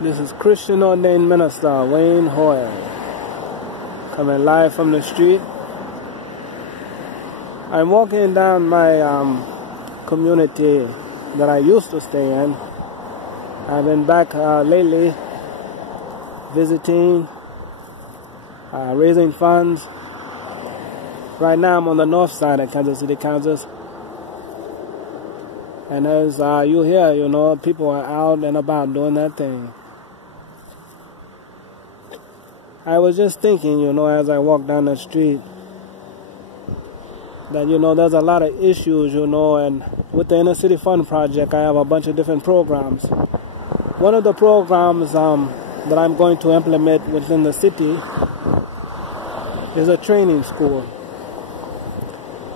This is Christian Ordained Minister Wayne Hoyle, coming live from the street. I'm walking down my community that I used to stay in. I've been back lately, visiting, raising funds. Right now I'm on the north side of Kansas City, Kansas. And as you hear, people are out and about doing that thing. I was just thinking, as I walk down the street, that, there's a lot of issues, and with the Inner City Fund Project, I have a bunch of different programs. One of the programs that I'm going to implement within the city is a training school.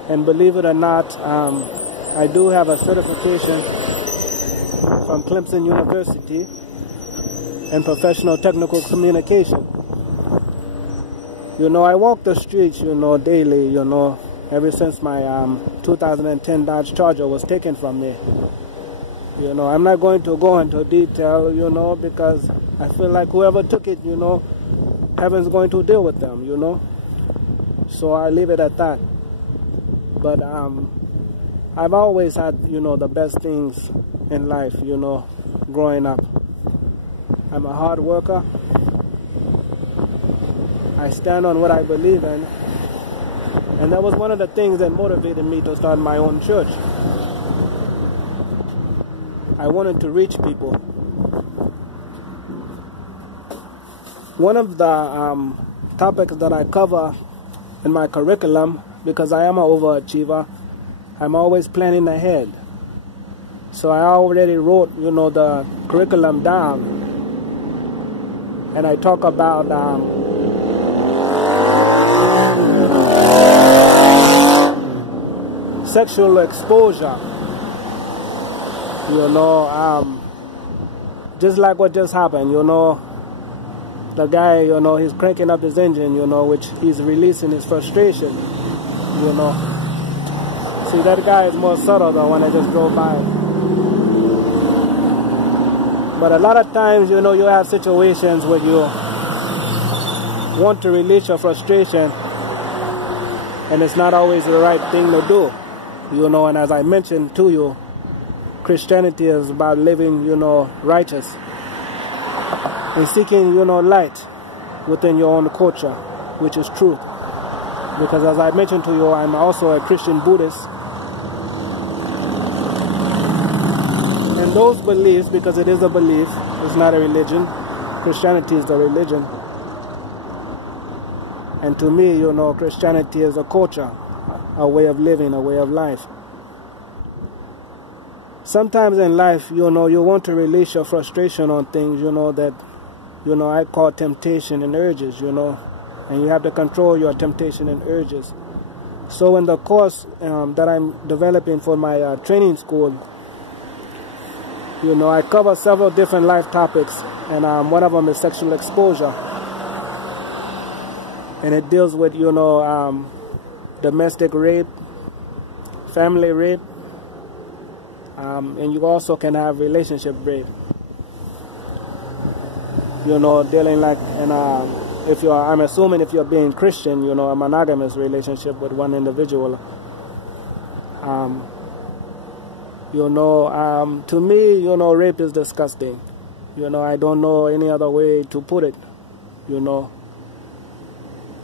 And believe it or not, I do have a certification from Clemson University in professional technical communication. I walk the streets, daily, ever since my 2010 Dodge Charger was taken from me. I'm not going to go into detail, because I feel like whoever took it, heaven's going to deal with them, So I leave it at that. But I've always had, the best things in life, growing up. I'm a hard worker. I stand on what I believe in. And that was one of the things that motivated me to start my own church. I wanted to reach people. One of the topics that I cover in my curriculum, because I am an overachiever, I'm always planning ahead. So I already wrote, the curriculum down. And I talk about sexual exposure. Just like what just happened, the guy, he's cranking up his engine, which he's releasing his frustration, See, that guy is more subtle than when I just drove by. But a lot of times, you have situations where you want to release your frustration, and it's not always the right thing to do. And as I mentioned to you, Christianity is about living, righteous and seeking, light within your own culture, which is truth. Because as I mentioned to you, I'm also a Christian Buddhist. And those beliefs, because it is a belief, it's not a religion. Christianity is the religion. And to me, Christianity is a culture, a way of living, a way of life. Sometimes in life, you want to release your frustration on things, that, I call temptation and urges, and you have to control your temptation and urges. So in the course that I'm developing for my training school, I cover several different life topics, and one of them is sexual exposure. And it deals with, domestic rape, family rape, and you also can have relationship rape. Dealing like, and I'm assuming if you're being Christian, a monogamous relationship with one individual. To me, rape is disgusting. I don't know any other way to put it,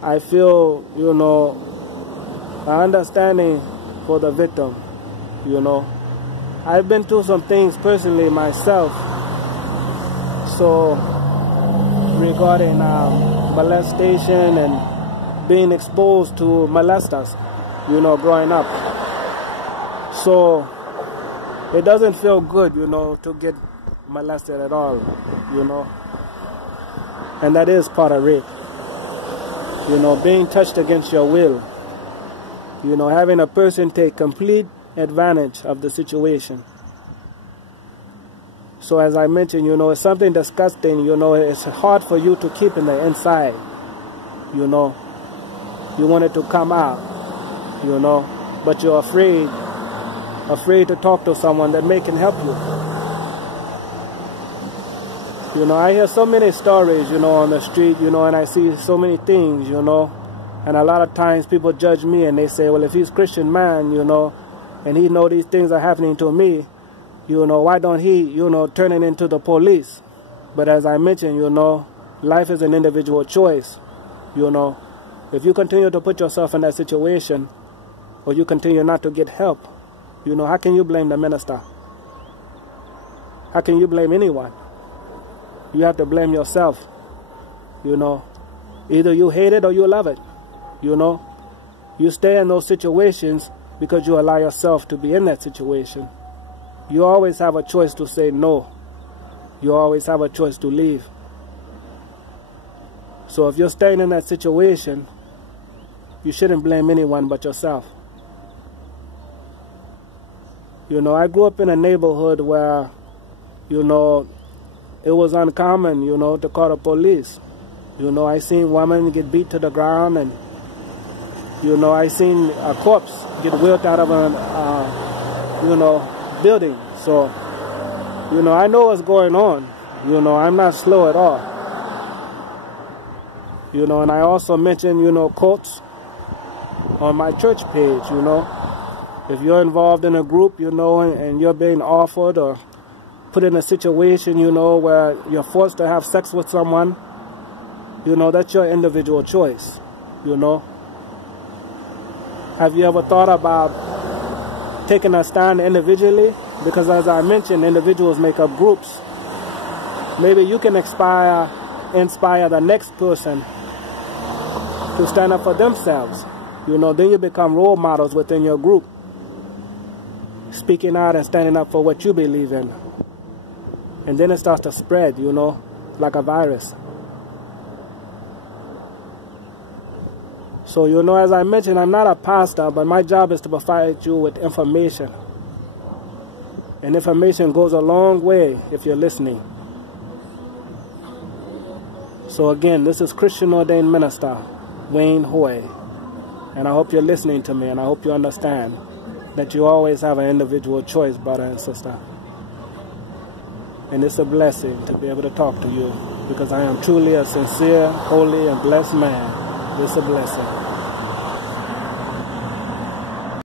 I feel, an understanding for the victim, I've been through some things personally myself, so regarding molestation and being exposed to molesters, growing up. So it doesn't feel good, to get molested at all, And that is part of rape. Being touched against your will. Having a person take complete advantage of the situation. So as I mentioned, it's something disgusting, it's hard for you to keep in the inside, You want it to come out, but you're afraid to talk to someone that may can help you. You know, I hear so many stories, you know, on the street, you know, and I see so many things, you know. And a lot of times people judge me and they say, well, if he's a Christian man, you know, and he know these things are happening to me, you know, why don't he, you know, turn it into the police? But as I mentioned, you know, life is an individual choice, you know. If you continue to put yourself in that situation, or you continue not to get help, you know, how can you blame the minister? How can you blame anyone? You have to blame yourself, you know. Either you hate it or you love it, you know. You stay in those situations because you allow yourself to be in that situation. You always have a choice to say no. You always have a choice to leave. So if you're staying in that situation, you shouldn't blame anyone but yourself. You know, I grew up in a neighborhood where, you know, it was uncommon, you know, to call the police. You know, I seen women get beat to the ground, and, you know, I seen a corpse get wheeled out of a, you know, building. So, you know, I know what's going on. You know, I'm not slow at all. You know, and I also mentioned, you know, cults on my church page, you know. If you're involved in a group, you know, and you're being offered or put in a situation, you know, where you're forced to have sex with someone, you know, that's your individual choice, you know. Have you ever thought about taking a stand individually? Because as I mentioned, individuals make up groups. Maybe you can inspire the next person to stand up for themselves. You know, then you become role models within your group, speaking out and standing up for what you believe in. And then it starts to spread, you know, like a virus. So, you know, as I mentioned, I'm not a pastor, but my job is to provide you with information. And information goes a long way if you're listening. So again, this is Christian Ordained Minister, Wayne Hoy. And I hope you're listening to me, and I hope you understand that you always have an individual choice, brother and sister. And it's a blessing to be able to talk to you, because I am truly a sincere, holy, and blessed man. It's a blessing.